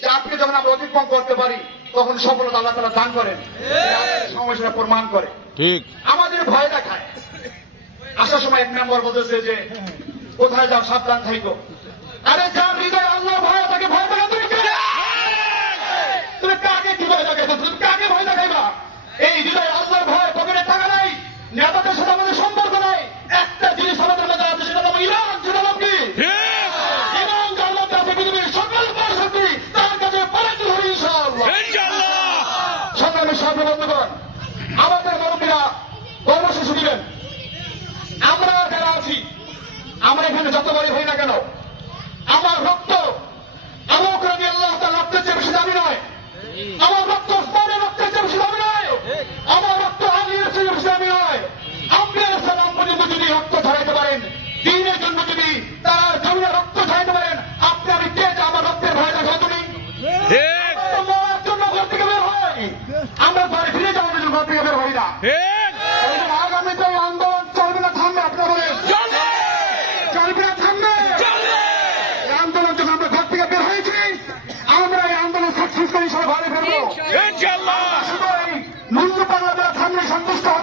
চাপকে যখন আমরা অতিক্রম করতে পারি তখন সফলতা আল্লাহ তালা দান করেন। সমস্যা প্রমাণ করে। ঠিক। আমাদের ভয় দেখায়। আসার সময় এক নম্বর বলতেছে যে কোথায় যাও? সাবধান থাইকো। আরে যা হৃদয় Let's go. আমরা ঘরে ফিরে যাব কিছু ঘর থেকে বের হই না আগামীতে আন্দোলন চলবে না থামবে আপনার চলবে। না থামবে। এই আন্দোলন যখন আমরা ঘর থেকে বের হয়েছি আমরা এই আন্দোলন সাকসেস করে সব ঘরে ফেরবো। যারা থামলে সন্তুষ্ট হবে।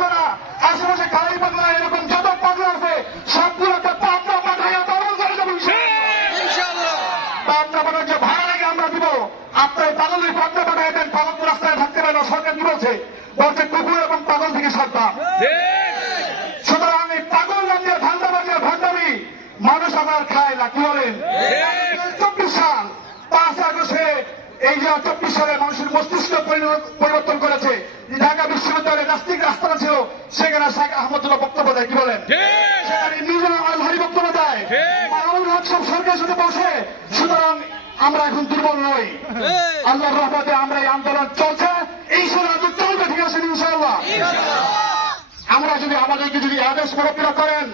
পাগল থেকে ঠিক সুতরাং এই পাগল রাজ্যের ভান্ডাবাজের ভান্ডামি মানুষ আমার খায় না কি বলেন? চব্বিশ সাল পাঁচ আগস্টে এই যে চব্বিশ সালে মানুষের মস্তিষ্ক পরিবর্তন করেছে ঢাকা বিশ্ববিদ্যালয়ে নাস্তিক রাস্তাটা ছিল সেখানে শেখ আহমদুল্লাহ বক্তব্য দেয় কি বলেন? সেখানে নিজেরা আলহারি বক্তব্য দেয় ঠিক। হক সব সরকারের সাথে বসে সুতরাং আমরা এখন দুর্বল নই। আল্লাহর রহমতে আমরা এই আন্দোলন চলছে এই সময় আন্দোলন চলবে ঠিক আছে ইনশাআল্লাহ আমরা যদি আমাদেরকে যদি আদেশ প্রক্রিয়া করেন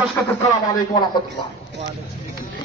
শেষ করতে আসসালামু আলাইকুম রহমতুল্লাহ।